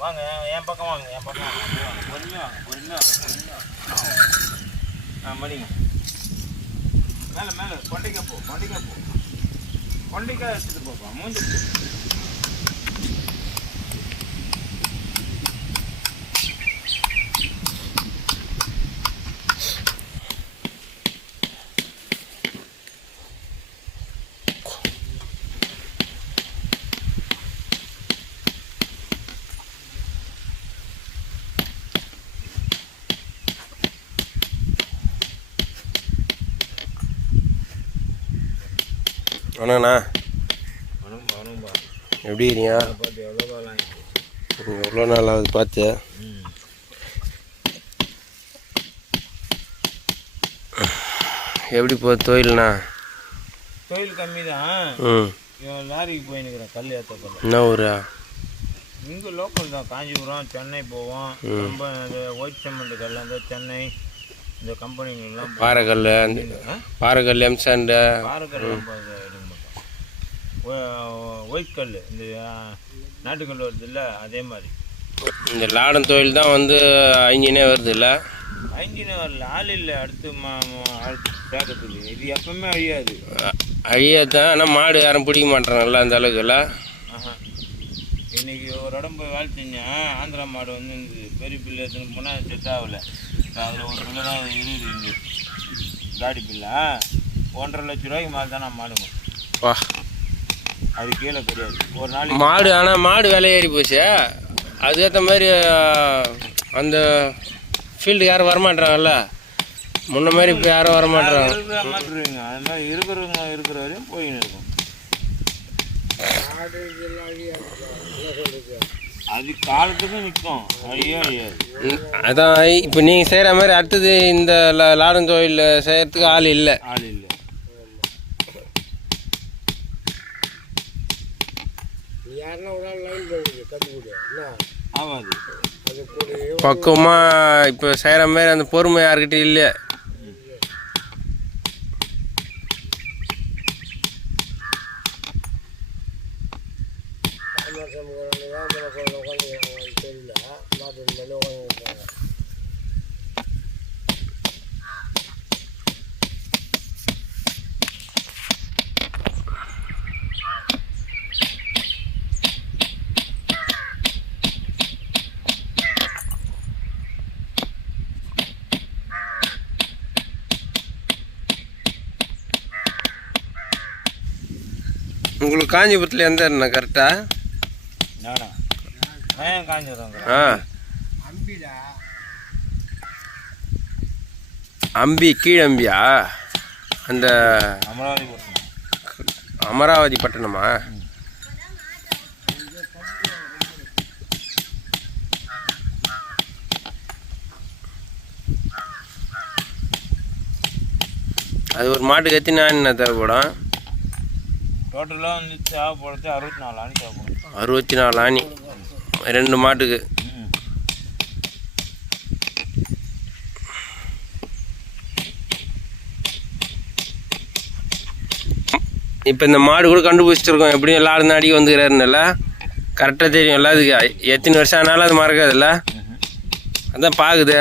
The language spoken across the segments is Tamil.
வாங்க என் பக்கம் வாங்க பொறுமையாக மடிங்க மேலே கொண்டைக்காய் கொண்டைக்காய் எடுத்துகிட்டு போப்பா மூஞ்சி வணக்கண்ணா. எப்படி இருக்கீங்க? எவ்வளோ நாள் ஆகுது பார்த்து? எப்படி போகுது தொழில்ண்ணா? தொழில் கம்மி தான். லாரிக்கு போயின்னுக்கிறேன் கல் ஏற்றப்பட. என்ன ஊரா? இங்கே லோக்கல் தான். காஞ்சிபுரம் சென்னை போவோம். ரொம்ப ஒயிட் சிமெண்ட் கல் அந்த சென்னை இந்த கம்பெனிங்கெல்லாம் பாறைக்கல் எம்சாண்டு பாறைக்கல் எடுக்க மாட்டோம். ஒயிட் கல் இந்த நாட்டுக்கல் வருது இல்லை அதே மாதிரி. இந்த லாடம் தொழில் தான் வந்து ஐஞ்சினே வருது இல்லை? ஐஞ்சினே வரல, ஆள் இல்லை அடுத்து சேர்க்கறதுக்கு. இது எப்பவுமே அழியாது. அழியாதான். ஆனால் மாடு யாரும் பிடிக்க மாட்டாங்கல்ல அந்த அளவுக்கு இல்லை? இன்னைக்கு ஒரு இடம் போய் வேலை செஞ்சேன். ஆந்திரா மாடு வந்து இந்த பெரிய பில்லு எடுத்துன்னு போனால் செட் ஆகலை. அதில் ஒரு பிள்ளை தான் இருக்குது. இங்கே காடி பில்லா 1.5 லட்ச ரூபாய்க்கு மாடு தான் நான் மாடுங்க. வா, அது கீழே கிடையாது ஒரு நாளைக்கு மாடு. ஆனால் மாடு விலை ஏறி போச்சு. அதுக்கேற்ற மாதிரி அந்த ஃபீல்டு யாரும் வரமாட்டாங்கல்ல முன்ன மாதிரி. இப்போ யாரும் வரமாட்டாங்க. மாட்டுருவீங்க அது மாதிரி இருக்கிற வரையும் போயின்னு இருக்கும். அது காலத்துக்கும் நிற்கும், அழியாது. அதான் இப்போ நீங்கள் செய்கிற மாதிரி அடுத்தது இந்த லாடம் தொழில் செய்கிறதுக்கு ஆள் இல்லை. பக்குவமாக இப்போ செய்கிற மாதிரி அந்த பொறுமை யாருக்கிட்ட இல்லை. உங்களுக்கு காஞ்சிபுரத்தில் எந்த இடம்ண்ணா கரெக்டாக? அம்பி கீழம்பியா? அந்த அமராவதி பட்டணமா? அது ஒரு மாட்டுக்கு எத்தனை என்ன தேவைப்படும்? டோட்டலாக வந்து தேவைப்படுறது 64 ஆணி தேவைப்படும். 64 ஆணி 2 மாட்டுக்கு. இப்போ இந்த மாடு கூட கண்டுபிடிச்சிருக்கோம் எப்படியும் எல்லாரும் அடிக்க வந்துக்கிறாருன்னு கரெக்டாக தெரியும் எல்லாத்துக்கு. எத்தனை வருஷம் ஆனாலும் அது மறக்காதுல்ல. அதான் பார்க்குது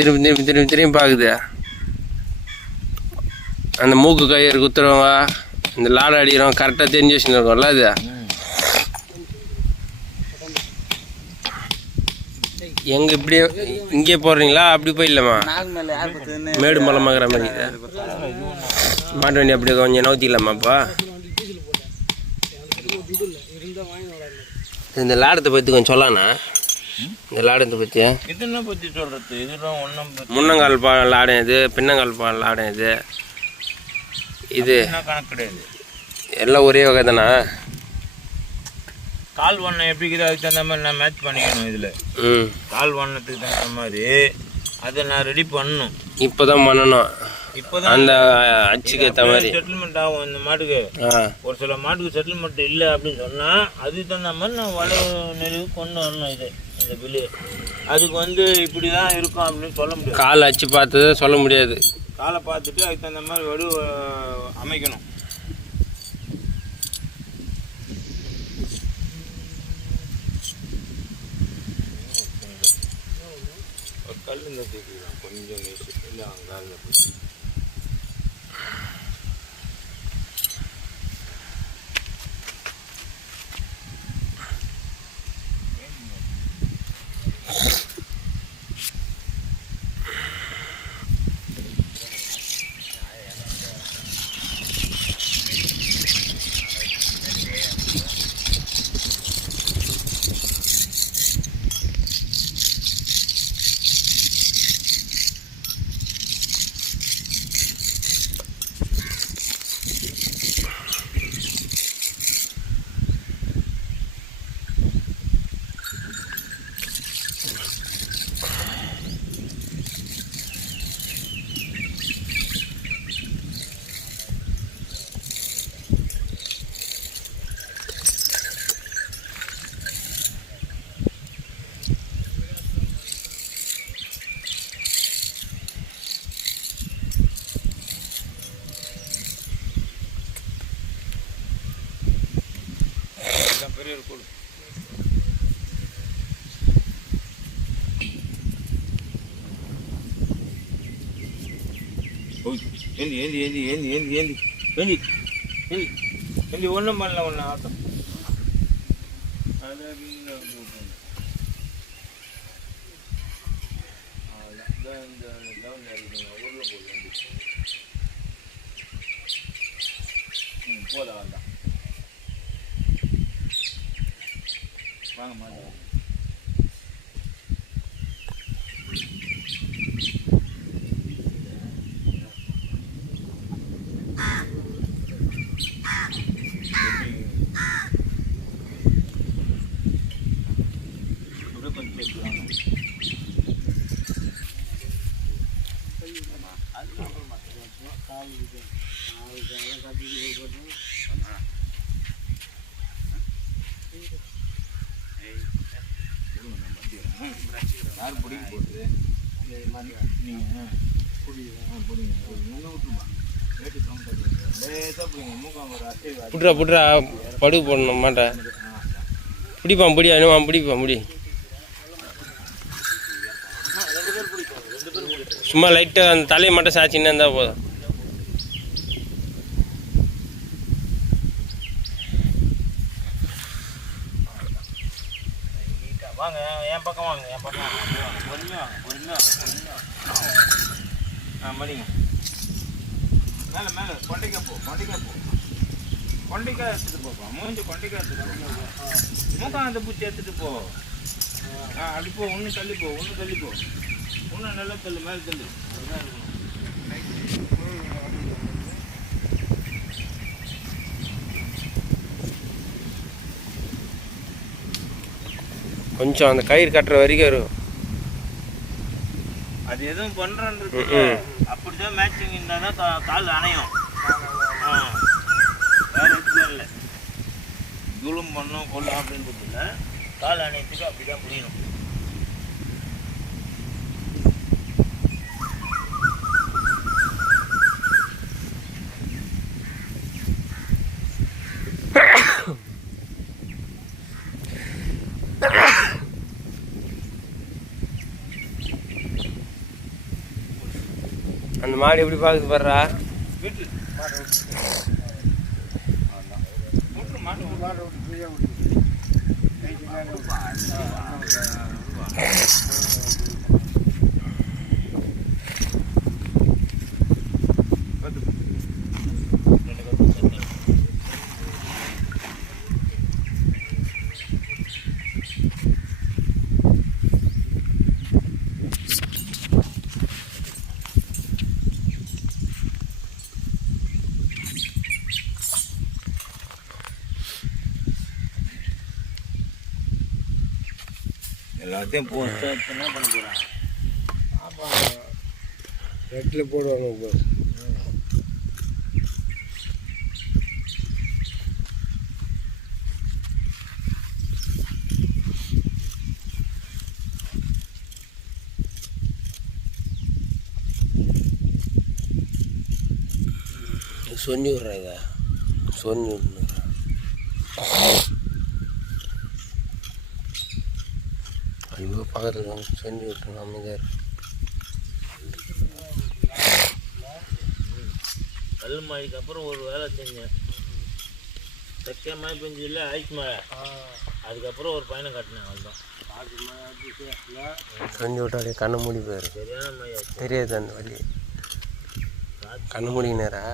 திரும்பி பார்க்குது. அந்த மூக்கு கயிறு குத்துறவங்க இந்த லாடம் அடிக்கிறவங்க கரெக்டாக தெரிஞ்சு வச்சுருக்கோம்ல. அது எங்கே இப்படியே இங்கே போடுறீங்களா? அப்படி போயிடலாமா? மேடு மலமாகிற மாதிரி மாட்டு வண்டி அப்படியே கொஞ்சம் நவுத்திக்கலாமாப்பா? இந்த லாடத்தை பற்றி கொஞ்சம் சொல்லலாண்ணா. இந்த லாடத்தை பற்றி இதெல்லாம் பற்றி சொல்கிறது இதெல்லாம் ஒன்றும் முன்னங்கால் லாடம் இது, பின்னங்கால் லாடம் இது. இது கணக்கு கிடையாது, எல்லாம் ஒரே வகை தானே. கால் வண்ணம் எப்படி இருக்குது அதுக்கு தகுந்த மாதிரி நான் மேட்ச் பண்ணிக்கணும். இதில் கால் வண்ணத்துக்கு தகுந்த மாதிரி அதை நான் ரெடி பண்ணணும். இப்போ தான் பண்ணணும். இப்போ தான் அந்த அச்சுக்கு ஏற்ற மாதிரி செட்டில்மெண்ட் ஆகும் இந்த மாட்டுக்கு. ஒரு சில மாட்டுக்கு செட்டில்மெண்ட் இல்லை அப்படின்னு சொன்னால் அதுக்கு தகுந்த மாதிரி நான் வளவு நெறிவு கொண்டு வரணும். இது இந்த பில்லு அதுக்கு வந்து இப்படி தான் இருக்கும் அப்படின்னு சொல்ல முடியாது. கால் அச்சு பார்த்து சொல்ல முடியாது. காலை பார்த்துட்டு அதுக்கு தகுந்த மாதிரி வடு அமைக்கணும். கல் இந்த தூக்கிக்கலாம் கொஞ்சம் நெய்ஸு இல்லை அங்கால போய் பெரிய ஒரு கூடு ஏந்தி ஏந்தி ஏந்தி ஏந்தி ஏந்தி ஏந்தி ஏந்தி ஏந்தி ஏந்தி ஒன்றும் பண்ணல ஒன்று ஆட்டம் ஊரில் போகுது போதா வேண்டாம் வாங்க மாதிரி கொஞ்சம் சேர்த்துவாங்க யார் பிடிக்க போகுது நீங்கள் புட்ரா புட்ரா படுகு போடணும் மாட்டேன் பிடிப்பான் பிடி அனுவான் பிடிப்பான் பிடி சும்மா லைட்டாக அந்த தலையை மட்டும் சாய்ச்சின்னு இருந்தால் போதும் வாங்க என் பக்கம் வாங்க என் பக்கம் வாங்க பொறுமையாக வாங்க பொறுமையாக மடிங்க மேலே மேலே கொண்டைக்காய் போ கொண்டைக்காய் எடுத்துகிட்டு போப்பா மூஞ்சி கொண்டைக்காய் எடுத்துகிட்டு மூக்கம் அந்த பூச்சி எடுத்துகிட்டு போ அப்படி போ ஒன்று தள்ளி போ இன்னும் நல்லா தள்ளு மேலே தள்ளு அதுதான் இருக்கணும் கொஞ்சம் அந்த கயிறு கட்டுற வரைக்கும் வரும் அது எதுவும் பண்ணுறன்றது அப்படிதான் மேட்சிங் இருந்தால் தான் கால் அணையும் வேறு எதுவும் இல்லை தூளம் பண்ணோம் கொள்ளும் அப்படின்றது இல்லை கால் அணையத்துக்கு அப்படி தான் புரியணும் அந்த மாடு எப்படி பார்க்குது பாடுறா வீட்டில் மாடு எல்லாத்தையும் போட்டு என்ன பண்ண போகிறான் ரெட்டில் போடுவாங்க சொன்னி விட்றாங்க சொன்னி விட்றேன் ஐயோ பக்கத்தில் சொன்னி விட்டுருங்க அமைதியாக கல் மழைக்கு அப்புறம் ஒரு வேலை செஞ்சேன். சக்கிய மழை பெஞ்சதில்ல, ஐஸ் மழை. அதுக்கப்புறம் ஒரு பையனை கட்டினேன். அதுதான் கொஞ்சம் விட்டாலே கண்ணு மூடி போயிரு. சரியான மழை. தெரியாது அந்த வழி. கண்ணு மூடினாரா?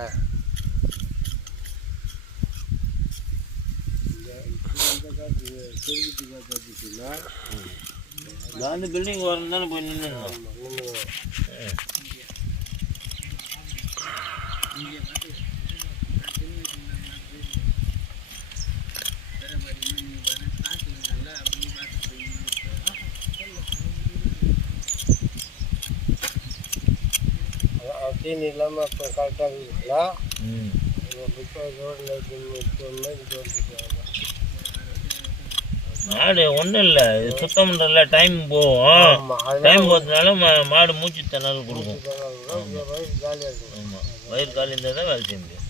அந்த பில்டிங் வரணும் தானே போய் நின்று. தீனி இல்லாமல் இப்போ கரெக்டாக இருக்குங்களா? மாடு ஒன்றும் இல்லை, சுத்தம் பண்ணுறதுல டைம் போகும். டைம் போகிறதுனால மாடு மூச்சு திணறல் கொடுக்கும். ஆமாம், வயிறு காலி இருந்தால் தான் வேலை செய்ய முடியும்.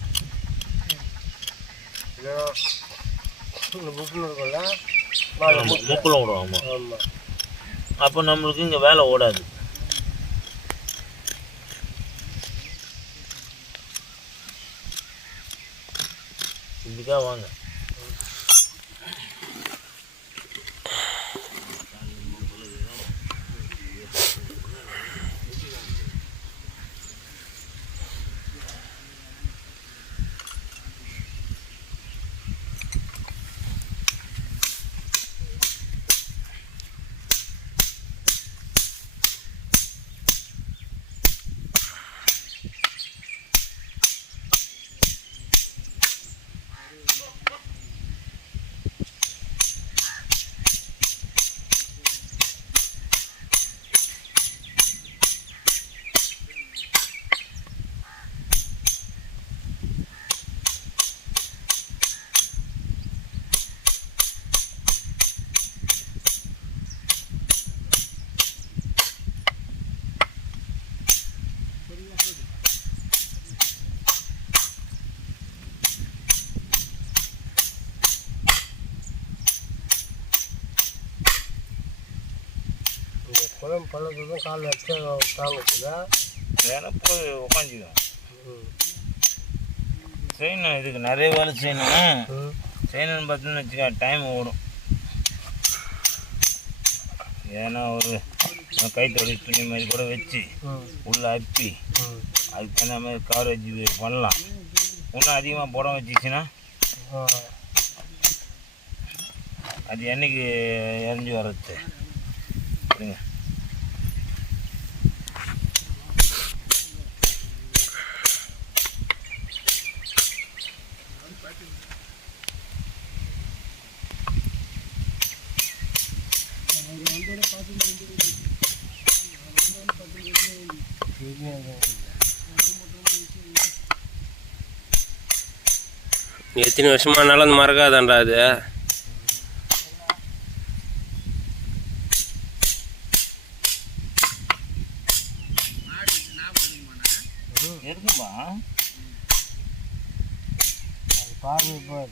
முக்கில் விடும். ஆமாம், அப்போ நம்மளுக்கு இங்கே வேலை ஓடாது. இதுக்காக வாங்க. குளம் பள்ளத்துக்கும் கால் வச்சு தாங்குதா? வேலை போய் உட்காந்துக்கும். செய்யணும், இதுக்கு நிறைய வேலை செய்யணும். செய்யணும்னு பார்த்தோன்னு வச்சுக்கா டைம் ஓடும். ஏன்னா ஒரு கைத்தொடி துணி மாதிரி கூட வச்சு உள்ளே அப்பி அதுக்கு தகுந்த மாதிரி கவரேஜ் பண்ணலாம். இன்னும் அதிகமாக புடம் வச்சிச்சுன்னா அது என்னைக்கு எரிஞ்சு வர்றது? சரிங்க. எத்தனை வருஷமானாலும் அது மறக்காதான்டா அது. இருக்குமா பாருங்க.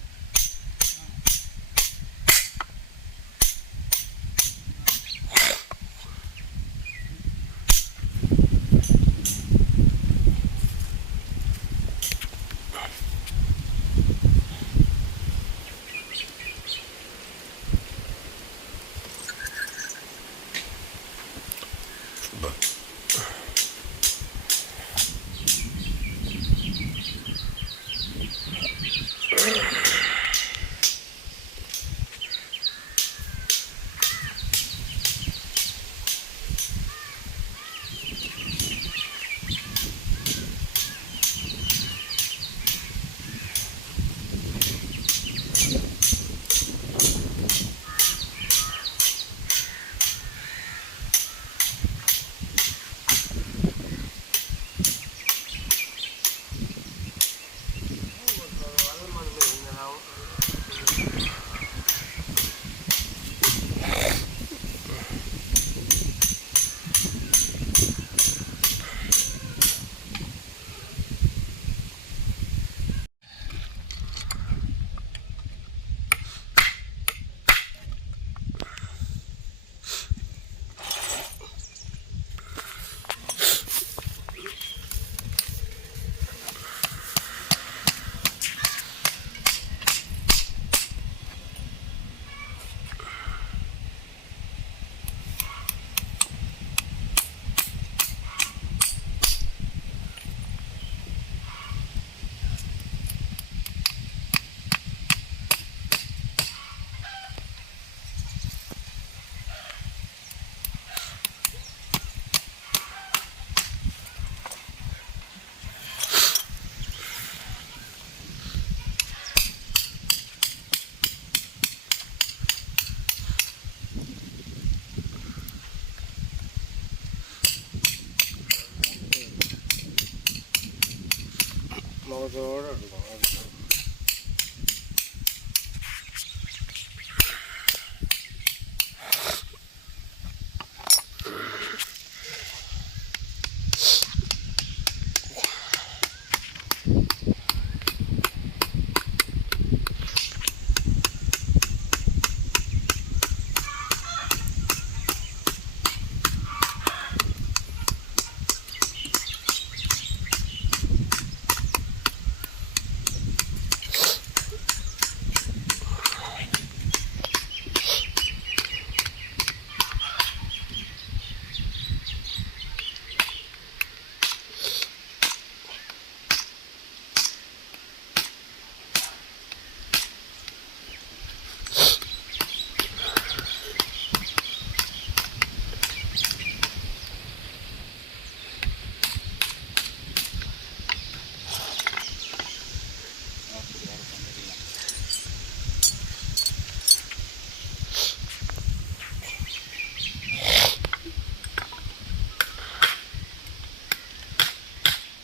முகத்தோடு இருக்கும்.